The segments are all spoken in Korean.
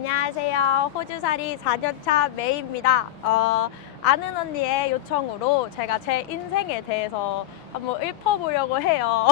안녕하세요. 호주살이 4년차 메이입니다. 아는 언니의 요청으로 제가 제 인생에 대해서 한번 읊어보려고 해요.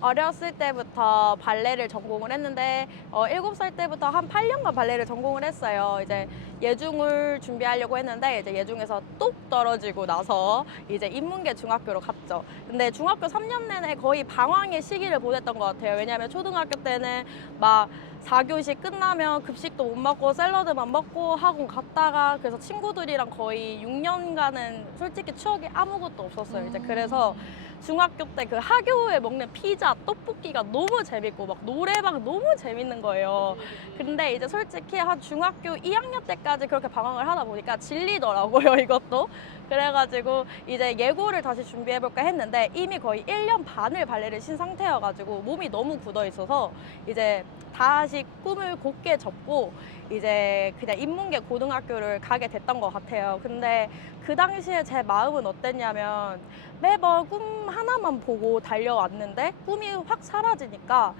어렸을 때부터 발레를 전공을 했는데 7살 때부터 한 8년간 발레를 전공을 했어요. 이제 예중을 준비하려고 했는데 이제 예중에서 뚝 떨어지고 나서 이제 인문계 중학교로 갔죠. 근데 중학교 3년 내내 거의 방황의 시기를 보냈던 것 같아요. 왜냐하면 초등학교 때는 막 4교시 끝나면 급식도 못 먹고 샐러드만 먹고 학원 갔다가 그래서 친구들이랑 거의 6년간은 솔직히 추억이 아무것도 없었어요. 이제 그래서 중학교 때 그 학교에 먹는 피자, 떡볶이가 너무 재밌고 막 노래방 너무 재밌는 거예요. 근데 이제 솔직히 한 중학교 2학년 때까지 그렇게 방황을 하다 보니까 질리더라고요, 이것도. 그래가지고 이제 예고를 다시 준비해볼까 했는데 이미 거의 1년 반을 발레를 신 상태여가지고 몸이 너무 굳어 있어서 이제 다시 꿈을 곧게 접고 이제 그냥 인문계 고등학교를 가게 됐던 것 같아요. 근데 그 당시에 제 마음은 어땠냐면 매번 꿈 하나만 보고 달려왔는데 꿈이 확 사라지니까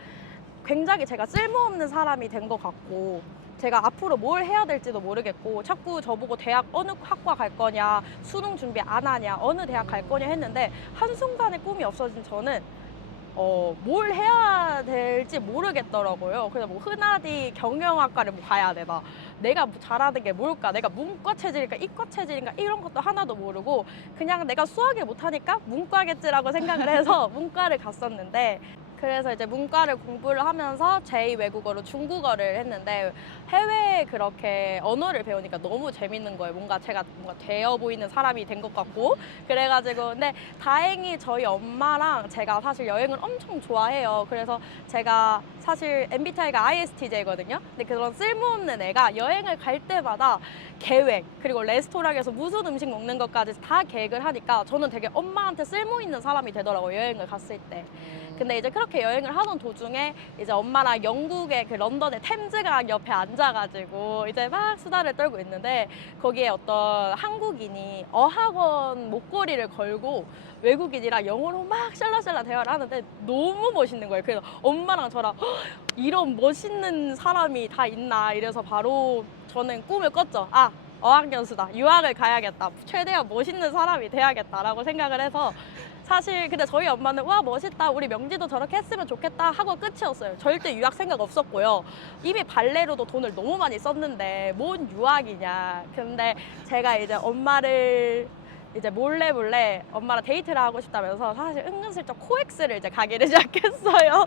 굉장히 제가 쓸모없는 사람이 된 것 같고 제가 앞으로 뭘 해야 될지도 모르겠고 자꾸 저보고 대학 어느 학과 갈 거냐, 수능 준비 안 하냐, 어느 대학 갈 거냐 했는데 한순간에 꿈이 없어진 저는 뭘 해야 될지 모르겠더라고요. 그래서 뭐 흔하디 경영학과를 뭐 가야 되나, 내가 뭐 잘하는 게 뭘까, 내가 문과 체질인가 이과 체질인가 이런 것도 하나도 모르고 그냥 내가 수학을 못하니까 문과겠지라고 생각을 해서 문과를 갔었는데 그래서 이제 문과를 공부를 하면서 제2외국어로 중국어를 했는데 해외에 그렇게 언어를 배우니까 너무 재밌는 거예요. 뭔가 제가 뭔가 되어 보이는 사람이 된 것 같고 그래가지고 근데 다행히 저희 엄마랑 제가 사실 여행을 엄청 좋아해요. 그래서 제가 사실 MBTI가 ISTJ거든요. 근데 그런 쓸모없는 애가 여행을 갈 때마다 계획 그리고 레스토랑에서 무슨 음식 먹는 것까지 다 계획을 하니까 저는 되게 엄마한테 쓸모 있는 사람이 되더라고요. 여행을 갔을 때. 근데 이제 그렇게 여행을 하던 도중에 이제 엄마랑 영국의 그 런던의 템즈강 옆에 앉아가지고 이제 막 수다를 떨고 있는데 거기에 어떤 한국인이 어학원 목걸이를 걸고 외국인이랑 영어로 막 샬라샬라 대화를 하는데 너무 멋있는 거예요. 그래서 엄마랑 저랑 이런 멋있는 사람이 다 있나 이래서 바로 저는 꿈을 꿨죠. 어학연수다. 유학을 가야겠다. 최대한 멋있는 사람이 돼야겠다라고 생각을 해서 사실 근데 저희 엄마는 와 멋있다. 우리 명지도 저렇게 했으면 좋겠다 하고 끝이었어요. 절대 유학 생각 없었고요. 이미 발레로도 돈을 너무 많이 썼는데 뭔 유학이냐. 근데 제가 이제 엄마를 이제 몰래 엄마랑 데이트를 하고 싶다면서 사실 은근슬쩍 코엑스를 이제 가기를 시작했어요.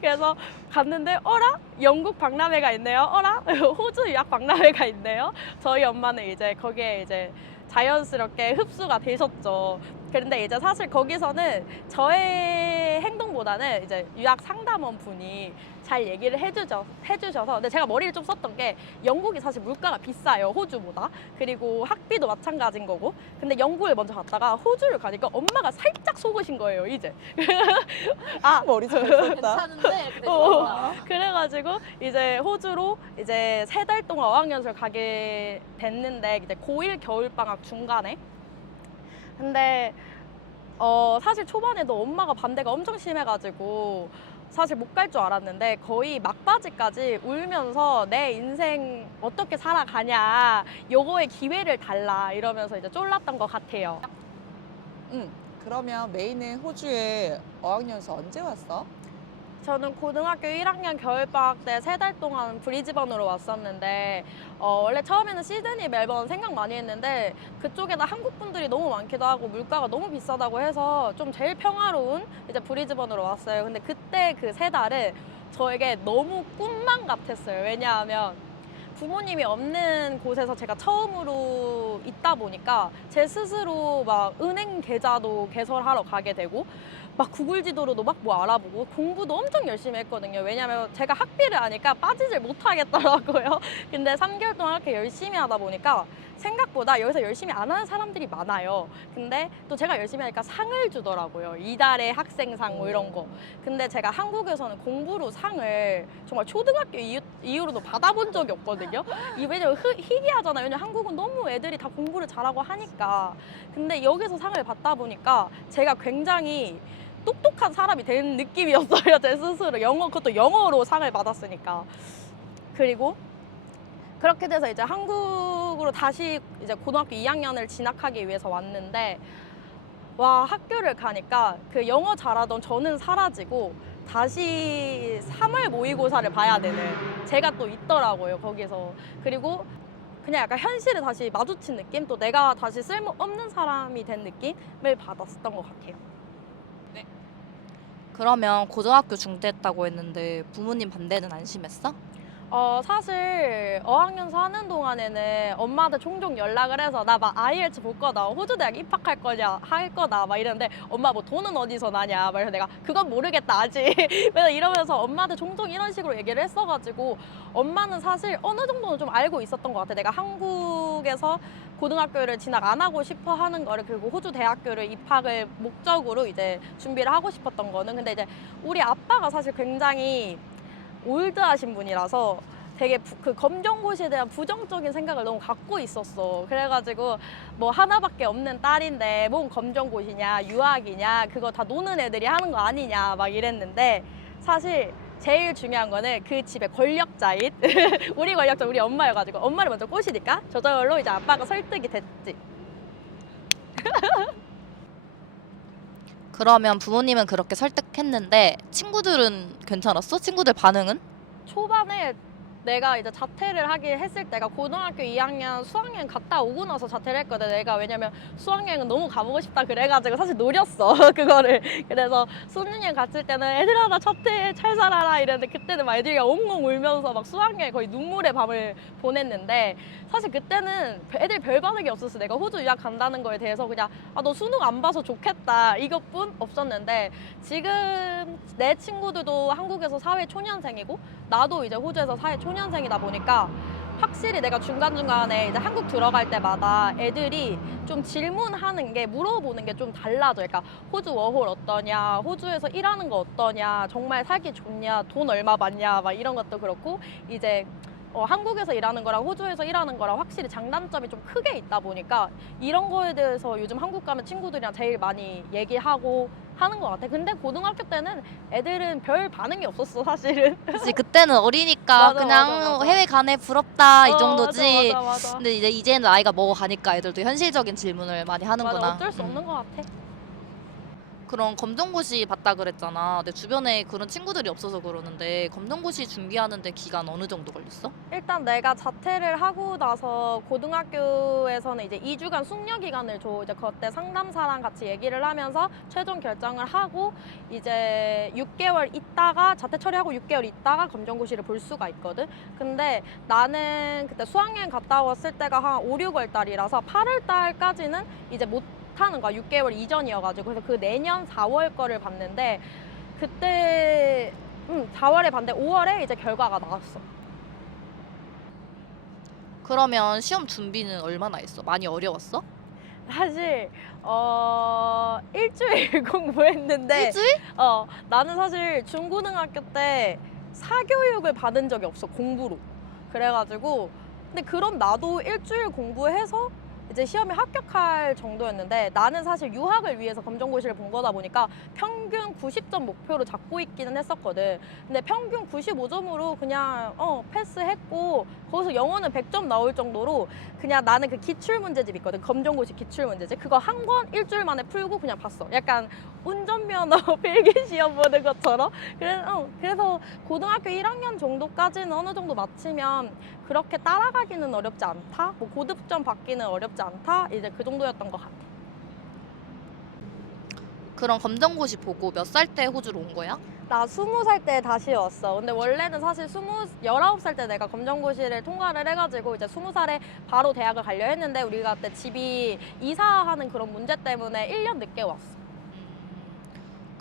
그래서 갔는데 어라? 영국 박람회가 있네요. 어라? 호주 유학 박람회가 있네요. 저희 엄마는 이제 거기에 이제 자연스럽게 흡수가 되셨죠. 그런데 이제 사실 거기서는 저의 행동보다는 이제 유학 상담원 분이 잘 얘기를 해주셔서 근데 제가 머리를 좀 썼던 게 영국이 사실 물가가 비싸요, 호주보다. 그리고 학비도 마찬가지인 거고. 근데 영국을 먼저 갔다가 호주를 가니까 엄마가 살짝 속으신 거예요, 이제. 머리 잘 썼다. 괜찮은데 그래도 그래가지고 이제 호주로 이제 3달 동안 어학연수를 가게 됐는데 이제 고1 겨울방학 중간에 근데 사실 초반에도 엄마가 반대가 엄청 심해가지고 사실 못 갈 줄 알았는데 거의 막바지까지 울면서 내 인생 어떻게 살아가냐 요거에 기회를 달라 이러면서 이제 쫄랐던 것 같아요. 그러면 메이는 호주에 어학연수 언제 왔어? 저는 고등학교 1학년 겨울방학 때 3달 동안 브리즈번으로 왔었는데 원래 처음에는 시드니, 멜번 생각 많이 했는데 그쪽에다 한국 분들이 너무 많기도 하고 물가가 너무 비싸다고 해서 좀 제일 평화로운 이제 브리즈번으로 왔어요. 근데 그때 그 3달은 저에게 너무 꿈만 같았어요. 왜냐하면 부모님이 없는 곳에서 제가 처음으로 있다 보니까 제 스스로 막 은행 계좌도 개설하러 가게 되고 막 구글 지도로도 막 뭐 알아보고 공부도 엄청 열심히 했거든요. 왜냐면 제가 학비를 아니까 빠지질 못하겠더라고요. 근데 3개월 동안 이렇게 열심히 하다 보니까 생각보다 여기서 열심히 안 하는 사람들이 많아요. 근데 또 제가 열심히 하니까 상을 주더라고요. 이달의 학생상 뭐 이런 거. 근데 제가 한국에서는 공부로 상을 정말 초등학교 이후로도 받아본 적이 없거든요. 했거든요. 이 왜냐면 희귀하잖아요. 왜냐면 한국은 너무 애들이 다 공부를 잘하고 하니까. 근데 여기서 상을 받다 보니까 제가 굉장히 똑똑한 사람이 된 느낌이었어요. 제 스스로. 그것도 영어로 상을 받았으니까. 그리고 그렇게 돼서 이제 한국으로 다시 이제 고등학교 2학년을 진학하기 위해서 왔는데, 와, 학교를 가니까 그 영어 잘하던 저는 사라지고 다시 3월 모의고사를 봐야 되는 제가 또 있더라고요, 거기서. 그리고 그냥 약간 현실을 다시 마주친 느낌? 또 내가 다시 쓸모없는 사람이 된 느낌을 받았었던 것 같아요. 그러면 고등학교 중퇴했다고 했는데 부모님 반대는 안 심했어? 사실 어학연수 하는 동안에는 엄마한테 종종 연락을 해서 나 막 IELTS 볼 거다, 호주 대학 입학할 거냐, 할 거다 막 이러는데 엄마 뭐 돈은 어디서 나냐 막 이래서 내가 그건 모르겠다 아직 그래서 이러면서 엄마한테 종종 이런 식으로 얘기를 했어가지고 엄마는 사실 어느 정도는 좀 알고 있었던 것 같아. 내가 한국에서 고등학교를 진학 안 하고 싶어 하는 거를, 그리고 호주 대학교를 입학을 목적으로 이제 준비를 하고 싶었던 거는. 근데 이제 우리 아빠가 사실 굉장히 올드하신 분이라서 되게 그 검정고시에 대한 부정적인 생각을 너무 갖고 있었어. 그래가지고 뭐 하나밖에 없는 딸인데 뭔 검정고시냐, 유학이냐, 그거 다 노는 애들이 하는 거 아니냐 막 이랬는데, 사실 제일 중요한 거는 그 집의 권력자인 우리 권력자, 우리 엄마여가지고 엄마를 먼저 꼬시니까 저절로 이제 아빠가 설득이 됐지. 그러면 부모님은 그렇게 설득했는데 친구들은 괜찮았어? 친구들 반응은? 초반에 내가 이제 자퇴를 하게 했을 때가 고등학교 2학년 수학여행 갔다 오고 나서 자퇴를 했거든. 내가 왜냐면 수학여행은 너무 가보고 싶다 그래가지고 사실 노렸어 그거를. 그래서 수학여행 갔을 때는 애들아 나 자퇴 잘 살아라 이랬는데, 그때는 막 애들이 엉엉 울면서 막 수학여행 거의 눈물의 밤을 보냈는데, 사실 그때는 애들 별 반응이 없었어. 내가 호주 유학 간다는 거에 대해서 그냥 너 수능 안 봐서 좋겠다 이것뿐 없었는데, 지금 내 친구들도 한국에서 사회 초년생이고 나도 이제 호주에서 사회 초년생이다 보니까 확실히 내가 중간중간에 이제 한국 들어갈 때마다 애들이 좀 질문하는 게, 물어보는 게 좀 달라져. 그러니까 호주 워홀 어떠냐, 호주에서 일하는 거 어떠냐, 정말 살기 좋냐, 돈 얼마 받냐 막 이런 것도 그렇고, 이제 한국에서 일하는 거랑 호주에서 일하는 거랑 확실히 장단점이 좀 크게 있다 보니까 이런 거에 대해서 요즘 한국 가면 친구들이랑 제일 많이 얘기하고 하는 것 같아. 근데 고등학교 때는 애들은 별 반응이 없었어, 사실은. 그치, 그때는 어리니까 맞아, 그냥 맞아, 맞아. 해외 가네 부럽다 이 어, 정도지. 맞아, 맞아, 맞아. 근데 이제는 나이가 먹어가니까 애들도 현실적인 질문을 많이 하는구나. 맞아, 어쩔 수 없는 것 같아. 그럼 검정고시 봤다 그랬잖아. 내 주변에 그런 친구들이 없어서 그러는데 검정고시 준비하는데 기간 어느 정도 걸렸어? 일단 내가 자퇴를 하고 나서 고등학교에서는 이제 2주간 숙려 기간을 줘. 이제 그때 상담사랑 같이 얘기를 하면서 최종 결정을 하고 이제 6개월 있다가 자퇴 처리하고 6개월 있다가 검정고시를 볼 수가 있거든. 근데 나는 그때 수학여행 갔다 왔을 때가 한 5, 6월 달이라서 8월 달까지는 이제 못 하는 거야. 6개월 이전이어가지고. 그래서 그 내년 4월 거를 봤는데, 그때 4월에 봤는데 5월에 이제 결과가 나왔어. 그러면 시험 준비는 얼마나 했어? 많이 어려웠어? 사실 일주일 공부했는데, 일주일? 나는 사실 중고등학교 때 사교육을 받은 적이 없어, 공부로. 그래가지고 근데 그럼 나도 일주일 공부해서 이제 시험에 합격할 정도였는데, 나는 사실 유학을 위해서 검정고시를 본 거다 보니까 평균 90점 목표로 잡고 있기는 했었거든. 근데 평균 95점으로 그냥 패스했고, 거기서 영어는 100점 나올 정도로 그냥 나는 그 기출문제집 있거든. 검정고시 기출문제집. 그거 한 권 일주일 만에 풀고 그냥 봤어. 약간 운전면허 필기시험 보는 것처럼. 그래서 고등학교 1학년 정도까지는 어느 정도 마치면 그렇게 따라가기는 어렵지 않다? 뭐 고득점 받기는 어렵지 않다? 이제 그 정도였던 것 같아. 그럼 검정고시 보고 몇 살 때 호주로 온 거야? 나 20살 때 다시 왔어. 근데 원래는 사실 19살 때 내가 검정고시를 통과를 해가지고 이제 20살에 바로 대학을 가려 했는데, 우리가 그때 집이 이사하는 그런 문제 때문에 1년 늦게 왔어.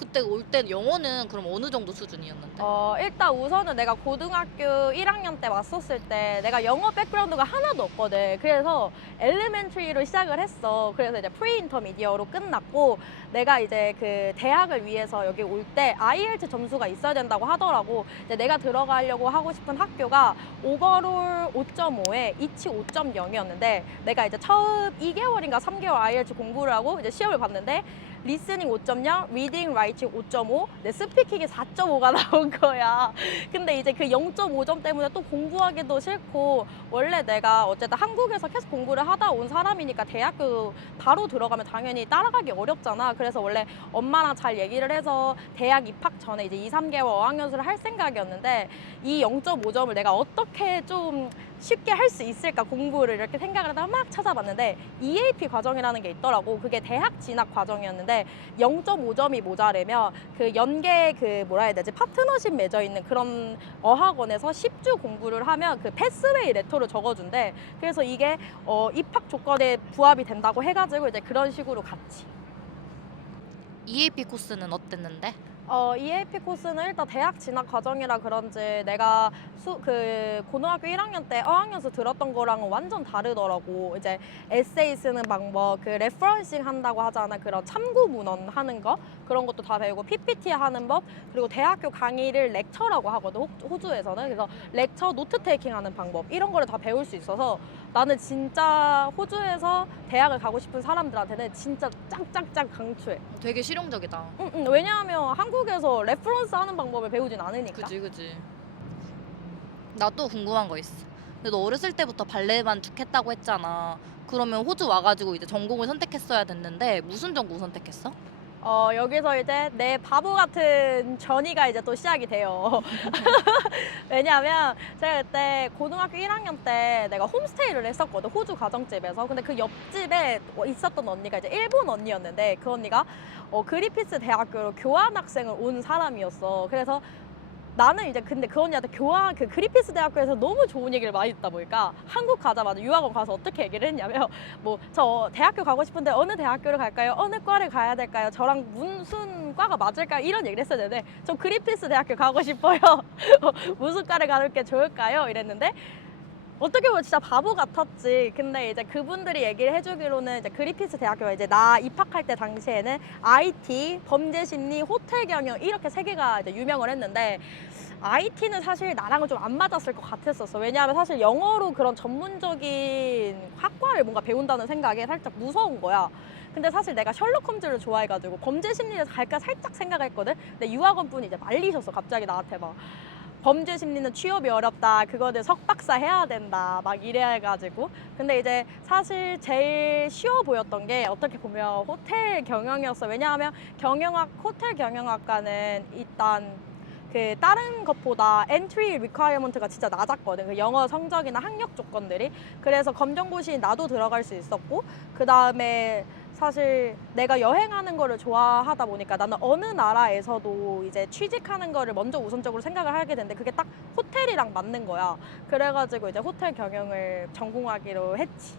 그때 올 때 영어는 그럼 어느 정도 수준이었는데? 일단 우선은 내가 고등학교 1학년 때 왔었을 때 내가 영어 백그라운드가 하나도 없거든. 그래서 엘리멘터리로 시작을 했어. 그래서 이제 프리 인터미디어로 끝났고 내가 이제 그 대학을 위해서 여기 올 때 IELTS 점수가 있어야 된다고 하더라고. 이제 내가 들어가려고 하고 싶은 학교가 오버롤 5.5에 이치 5.0이었는데 내가 이제 처음 2개월인가 3개월 IELTS 공부를 하고 이제 시험을 봤는데 리스닝 5.0, 리딩, 라이팅 5.5, 내 스피킹이 4.5가 나온 거야. 근데 이제 그 0.5점 때문에 또 공부하기도 싫고 원래 내가 어쨌든 한국에서 계속 공부를 하다 온 사람이니까 대학교 바로 들어가면 당연히 따라가기 어렵잖아. 그래서 원래 엄마랑 잘 얘기를 해서 대학 입학 전에 이제 2, 3개월 어학연수를 할 생각이었는데 이 0.5점을 내가 어떻게 좀 쉽게 할 수 있을까 공부를 이렇게 생각을 하다가 막 찾아봤는데 EAP 과정이라는 게 있더라고. 그게 대학 진학 과정이었는데 0.5점이 모자르면 그 연계 그 뭐라 해야 되지 파트너십 맺어 있는 그런 어학원에서 10주 공부를 하면 그 패스웨이 레터를 적어준대. 그래서 이게 입학 조건에 부합이 된다고 해가지고 이제 그런 식으로 갔지. EAP 코스는 어땠는데? EAP 코스는 일단 대학 진학 과정이라 그런지 내가 그 고등학교 1학년 때 어학연수 들었던 거랑은 완전 다르더라고. 이제 에세이 쓰는 방법, 그 레퍼런싱 한다고 하잖아. 그런 참고 문헌 하는 거 그런 것도 다 배우고 PPT 하는 법 그리고 대학교 강의를 렉처라고 하거든 호주에서는. 그래서 렉처 노트 테이킹 하는 방법 이런 거를 다 배울 수 있어서 나는 진짜 호주에서 대학을 가고 싶은 사람들한테는 진짜 짱짱짱 강추해. 되게 실용적이다. 응, 왜냐하면 한국에서 레퍼런스 하는 방법을 배우진 않으니까. 그지. 나 또 궁금한 거 있어. 근데 너 어렸을 때부터 발레만 쭉 했다고 했잖아. 그러면 호주 와가지고 이제 전공을 선택했어야 됐는데 무슨 전공 선택했어? 여기서 이제 내 바보 같은 전이가 이제 또 시작이 돼요. 왜냐하면 제가 그때 고등학교 1학년 때 내가 홈스테이를 했었거든, 호주 가정집에서. 근데 그 옆집에 있었던 언니가 이제 일본 언니였는데 그 언니가 그리피스 대학교로 교환학생을 온 사람이었어. 그래서 나는 이제 근데 그 언니한테 그 그리피스 대학교에서 너무 좋은 얘기를 많이 듣다 보니까 한국 가자마자 유학원 가서 어떻게 얘기를 했냐면 뭐 저 대학교 가고 싶은데 어느 대학교를 갈까요? 어느 과를 가야 될까요? 저랑 무슨 과가 맞을까요? 이런 얘기를 했어야 되는데 저 그리피스 대학교 가고 싶어요. 무슨 과를 가는 게 좋을까요? 이랬는데 어떻게 보면 진짜 바보 같았지. 근데 이제 그분들이 얘기를 해주기로는 이제 그리피스 대학교가 이제 나 입학할 때 당시에는 IT, 범죄심리, 호텔 경영 이렇게 세 개가 이제 유명을 했는데 IT는 사실 나랑은 좀 안 맞았을 것 같았었어. 왜냐하면 사실 영어로 그런 전문적인 학과를 뭔가 배운다는 생각에 살짝 무서운 거야. 근데 사실 내가 셜록 홈즈를 좋아해가지고 범죄 심리를 갈까 살짝 생각했거든. 근데 유학원 분이 이제 말리셨어. 갑자기 나한테 막. 범죄 심리는 취업이 어렵다. 그거는 석박사 해야 된다. 막 이래가지고. 근데 이제 사실 제일 쉬워 보였던 게 어떻게 보면 호텔 경영이었어. 왜냐하면 호텔 경영학과는 일단 그 다른 것보다 엔트리 리퀘어먼트가 진짜 낮았거든. 그 영어 성적이나 학력 조건들이. 그래서 검정고시 나도 들어갈 수 있었고 그 다음에 사실 내가 여행하는 거를 좋아하다 보니까 나는 어느 나라에서도 이제 취직하는 거를 먼저 우선적으로 생각을 하게 됐는데 그게 딱 호텔이랑 맞는 거야. 그래가지고 이제 호텔 경영을 전공하기로 했지.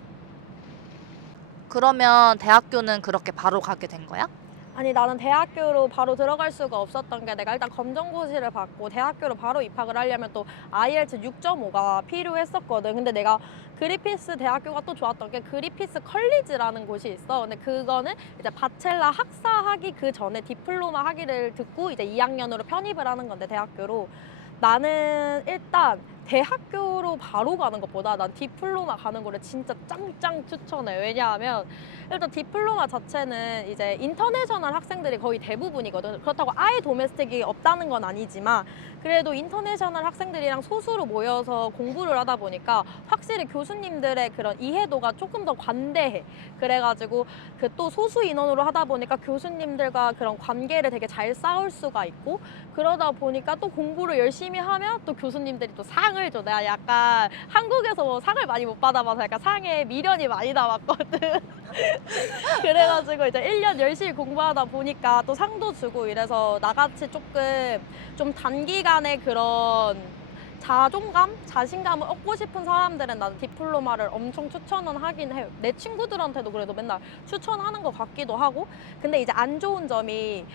그러면 대학교는 그렇게 바로 가게 된 거야? 아니 나는 대학교로 바로 들어갈 수가 없었던 게 내가 일단 검정고시를 받고 대학교로 바로 입학을 하려면 또 IELTS 6.5가 필요했었거든. 근데 내가 그리피스 대학교가 또 좋았던 게 그리피스 컬리지라는 곳이 있어. 근데 그거는 이제 바첼러 학사 하기 그 전에 디플로마 하기를 듣고 이제 2학년으로 편입을 하는 건데 대학교로 나는 일단 대학교로 바로 가는 것보다 난 디플로마 가는 거를 진짜 짱짱 추천해. 왜냐하면 일단 디플로마 자체는 이제 인터내셔널 학생들이 거의 대부분이거든. 그렇다고 아예 도메스틱이 없다는 건 아니지만 그래도 인터내셔널 학생들이랑 소수로 모여서 공부를 하다 보니까 확실히 교수님들의 그런 이해도가 조금 더 관대해. 그래가지고 그 또 소수 인원으로 하다 보니까 교수님들과 그런 관계를 되게 잘 쌓을 수가 있고 그러다 보니까 또 공부를 열심히 하면 또 교수님들이 또 상을 줘. 내가 약간 한국에서 상을 많이 못 받아봐서 약간 상에 미련이 많이 남았거든. 그래가지고 이제 1년 열심히 공부하다 보니까 또 상도 주고 이래서 나같이 조금 좀 단기간에 그런 자존감, 자신감을 얻고 싶은 사람들은 나는 디플로마를 엄청 추천은 하긴 해요. 내 친구들한테도 그래도 맨날 추천하는 것 같기도 하고. 근데 이제 안 좋은 점이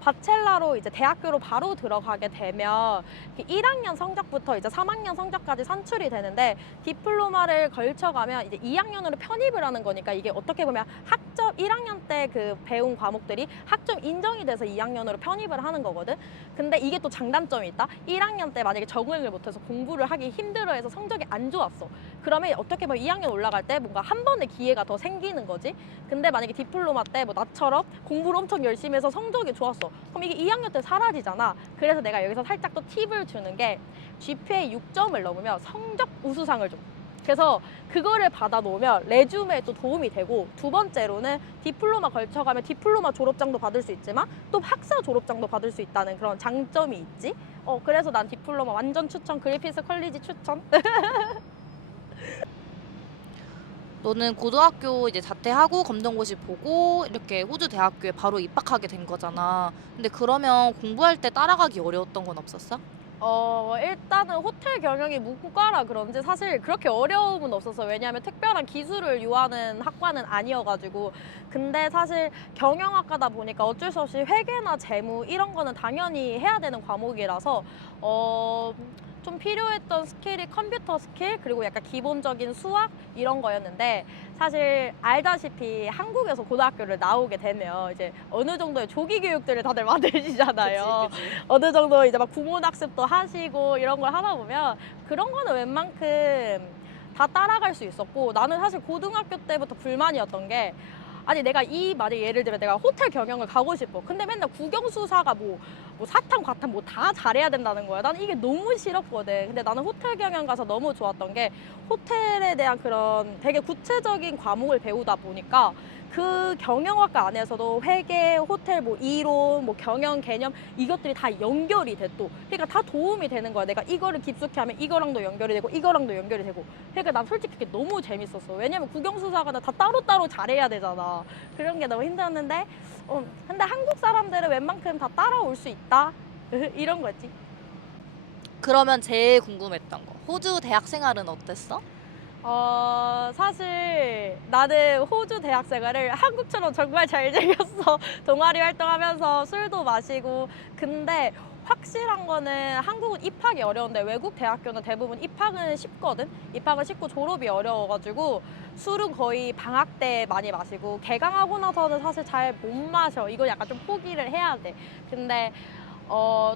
바첼라로 이제 대학교로 바로 들어가게 되면 1학년 성적부터 이제 3학년 성적까지 산출이 되는데 디플로마를 걸쳐가면 이제 2학년으로 편입을 하는 거니까 이게 어떻게 보면 학점 1학년 때 그 배운 과목들이 학점 인정이 돼서 2학년으로 편입을 하는 거거든. 근데 이게 또 장단점이 있다. 1학년 때 만약에 적응을 못해서 공부를 하기 힘들어해서 성적이 안 좋았어. 그러면 어떻게 보면 2학년 올라갈 때 뭔가 한 번의 기회가 더 생기는 거지. 근데 만약에 디플로마 때 뭐 나처럼 공부를 엄청 열심히 해서 성적이 좋았어. 그럼 이게 2학년 때 사라지잖아. 그래서 내가 여기서 살짝 또 팁을 주는 게 GPA 6점을 넘으면 성적 우수상을 줘. 그래서 그거를 받아 놓으면 레주메에 또 도움이 되고, 두 번째로는 디플로마 걸쳐가면 디플로마 졸업장도 받을 수 있지만 또 학사 졸업장도 받을 수 있다는 그런 장점이 있지. 그래서 난 디플로마 완전 추천. 그리피스 컬리지 추천. 너는 고등학교 이제 자퇴하고 검정고시 보고 이렇게 호주 대학교에 바로 입학하게 된 거잖아. 근데 그러면 공부할 때 따라가기 어려웠던 건 없었어? 일단은 호텔 경영이 문과라 그런지 사실 그렇게 어려움은 없었어. 왜냐하면 특별한 기술을 요하는 학과는 아니어가지고. 근데 사실 경영학과다 보니까 어쩔 수 없이 회계나 재무 이런 거는 당연히 해야 되는 과목이라서 좀 필요했던 스킬이 컴퓨터 스킬, 그리고 약간 기본적인 수학 이런 거였는데, 사실 알다시피 한국에서 고등학교를 나오게 되면 이제 어느 정도의 조기 교육들을 다들 받으시잖아요. 그치. 어느 정도 이제 막 구몬학습도 하시고 이런 걸 하다 보면 그런 거는 웬만큼 다 따라갈 수 있었고, 나는 사실 고등학교 때부터 불만이었던 게, 아니 내가 만약 예를 들면 내가 호텔 경영을 가고 싶어. 근데 맨날 국영수사가 뭐 사탐 과탐 뭐 다 잘해야 된다는 거야. 나는 이게 너무 싫었거든. 근데 나는 호텔 경영 가서 너무 좋았던 게, 호텔에 대한 그런 되게 구체적인 과목을 배우다 보니까 그 경영학과 안에서도 회계, 호텔 뭐 이론, 뭐 경영 개념 이것들이 다 연결이 돼 또. 그러니까 다 도움이 되는 거야. 내가 이거를 깊숙이 하면 이거랑도 연결이 되고 이거랑도 연결이 되고. 그러니까 난 솔직히 그게 너무 재밌었어. 왜냐면 국영수사가 다 따로따로 잘해야 되잖아. 그런 게 너무 힘들었는데 근데 한국 사람들은 웬만큼 다 따라올 수 있다. 이런 거지. 그러면 제일 궁금했던 거. 호주 대학 생활은 어땠어? 사실 나는 호주 대학 생활을 한국처럼 정말 잘 즐겼어. 동아리 활동하면서 술도 마시고. 근데 확실한 거는 한국은 입학이 어려운데 외국 대학교는 대부분 입학은 쉽거든. 입학은 쉽고 졸업이 어려워가지고 술은 거의 방학 때 많이 마시고, 개강하고 나서는 사실 잘 못 마셔. 이거 약간 좀 포기를 해야 돼. 근데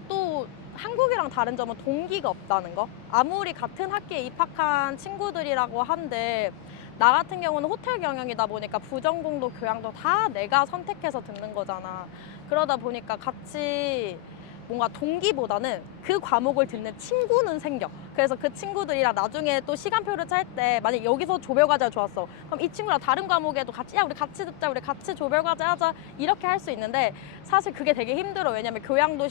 또 한국이랑 다른 점은 동기가 없다는 거. 아무리 같은 학기에 입학한 친구들이라고 한들, 나 같은 경우는 호텔 경영이다 보니까 부전공도 교양도 다 내가 선택해서 듣는 거잖아. 그러다 보니까 같이 뭔가 동기보다는 그 과목을 듣는 친구는 생겨. 그래서 그 친구들이랑 나중에 또 시간표를 짤 때, 만약 여기서 조별과제가 좋았어. 그럼 이 친구랑 다른 과목에도 같이, 야 우리 같이 듣자, 우리 같이 조별과제 하자, 이렇게 할 수 있는데, 사실 그게 되게 힘들어. 왜냐면 교양도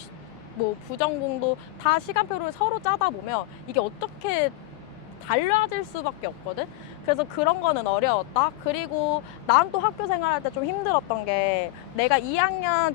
뭐 부전공도 다 시간표를 서로 짜다 보면 이게 어떻게 달라질 수밖에 없거든. 그래서 그런 거는 어려웠다. 그리고 난 또 학교 생활할 때 좀 힘들었던 게, 내가 2학년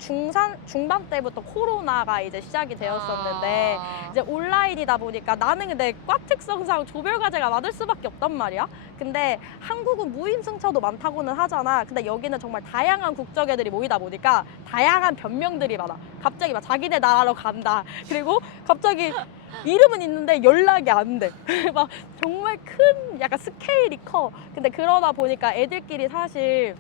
중반 때부터 코로나가 이제 시작이 되었었는데 이제 온라인이다 보니까 나는 근데 과 특성상 조별과제가 많을 수밖에 없단 말이야. 근데 한국은 무임승차도 많다고는 하잖아. 근데 여기는 정말 다양한 국적 애들이 모이다 보니까 다양한 변명들이 많아. 갑자기 막 자기네 나라로 간다. 그리고 갑자기 이름은 있는데 연락이 안 돼. 막 정말 큰 약간 스케일이 커. 근데 그러다 보니까 애들끼리 사실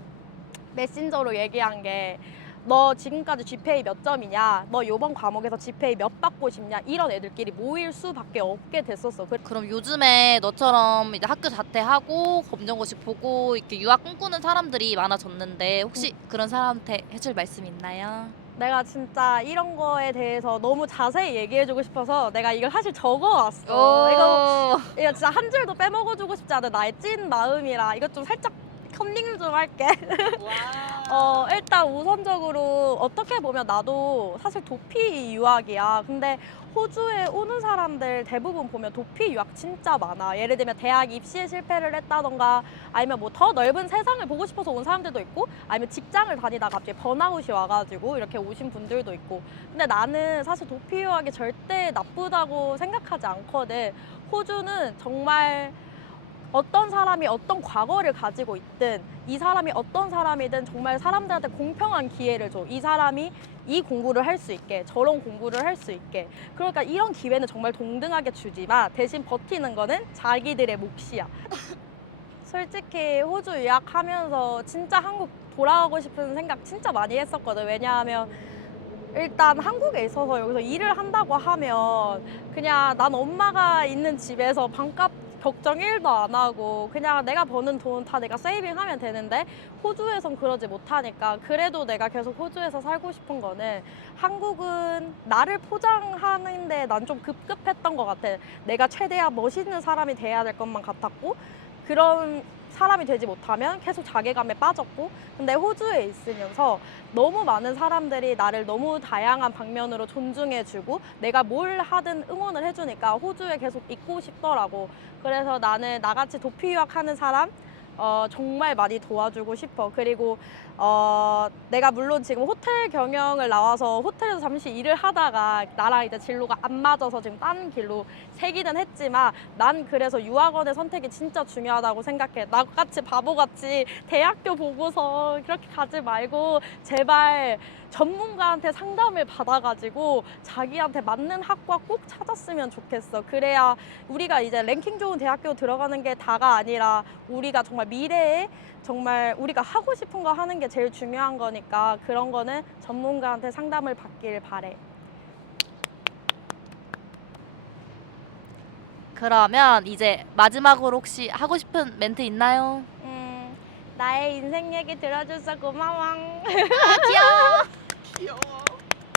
메신저로 얘기한 게, 너 지금까지 GPA 몇 점이냐, 너 요번 과목에서 GPA 몇 받고 싶냐, 이런 애들끼리 모일 수밖에 없게 됐었어. 그럼 요즘에 너처럼 이제 학교 자퇴하고 검정고시 보고 이렇게 유학 꿈꾸는 사람들이 많아졌는데, 혹시 그런 사람한테 해줄 말씀 있나요? 내가 진짜 이런 거에 대해서 너무 자세히 얘기해주고 싶어서 내가 이걸 사실 적어왔어. 이거 진짜 한 줄도 빼먹어주고 싶지 않은 나의 찐 마음이라 이것 좀 살짝 컨닝 좀 할게. 일단 우선적으로 어떻게 보면 나도 사실 도피 유학이야. 근데 호주에 오는 사람들 대부분 보면 도피 유학 진짜 많아. 예를 들면 대학 입시에 실패를 했다던가 아니면 뭐 더 넓은 세상을 보고 싶어서 온 사람들도 있고 아니면 직장을 다니다가 갑자기 번아웃이 와가지고 이렇게 오신 분들도 있고. 근데 나는 사실 도피 유학이 절대 나쁘다고 생각하지 않거든. 호주는 정말 어떤 사람이 어떤 과거를 가지고 있든 이 사람이 어떤 사람이든 정말 사람들한테 공평한 기회를 줘. 이 사람이 이 공부를 할 수 있게 저런 공부를 할 수 있게. 그러니까 이런 기회는 정말 동등하게 주지만 대신 버티는 거는 자기들의 몫이야. 솔직히 호주 유학하면서 진짜 한국 돌아가고 싶은 생각 진짜 많이 했었거든. 왜냐하면 일단 한국에 있어서 여기서 일을 한다고 하면 그냥 난 엄마가 있는 집에서 방값 걱정 1도 안 하고 그냥 내가 버는 돈 다 내가 세이빙하면 되는데 호주에선 그러지 못하니까 그래도 내가 계속 호주에서 살고 싶은 거는 한국은 나를 포장하는데 난 좀 급급했던 것 같아. 내가 최대한 멋있는 사람이 돼야 될 것만 같았고 그런 사람이 되지 못하면 계속 자괴감에 빠졌고 근데 호주에 있으면서 너무 많은 사람들이 나를 너무 다양한 방면으로 존중해주고 내가 뭘 하든 응원을 해주니까 호주에 계속 있고 싶더라고. 그래서 나는 나같이 도피 유학하는 사람 정말 많이 도와주고 싶어. 그리고 내가 물론 지금 호텔 경영을 나와서 호텔에서 잠시 일을 하다가 나랑 이제 진로가 안 맞아서 지금 다른 길로 새기는 했지만 난 그래서 유학원의 선택이 진짜 중요하다고 생각해. 나같이 바보같이 대학교 보고서 그렇게 가지 말고 제발 전문가한테 상담을 받아가지고 자기한테 맞는 학과 꼭 찾았으면 좋겠어. 그래야 우리가 이제 랭킹 좋은 대학교 들어가는 게 다가 아니라 우리가 정말 미래에 정말 우리가 하고 싶은 거 하는 게 제일 중요한 거니까 그런 거는 전문가한테 상담을 받길 바래. 그러면 이제 마지막으로 혹시 하고 싶은 멘트 있나요? 나의 인생 얘기 들어줘서 고마워. 귀여워. 귀여워.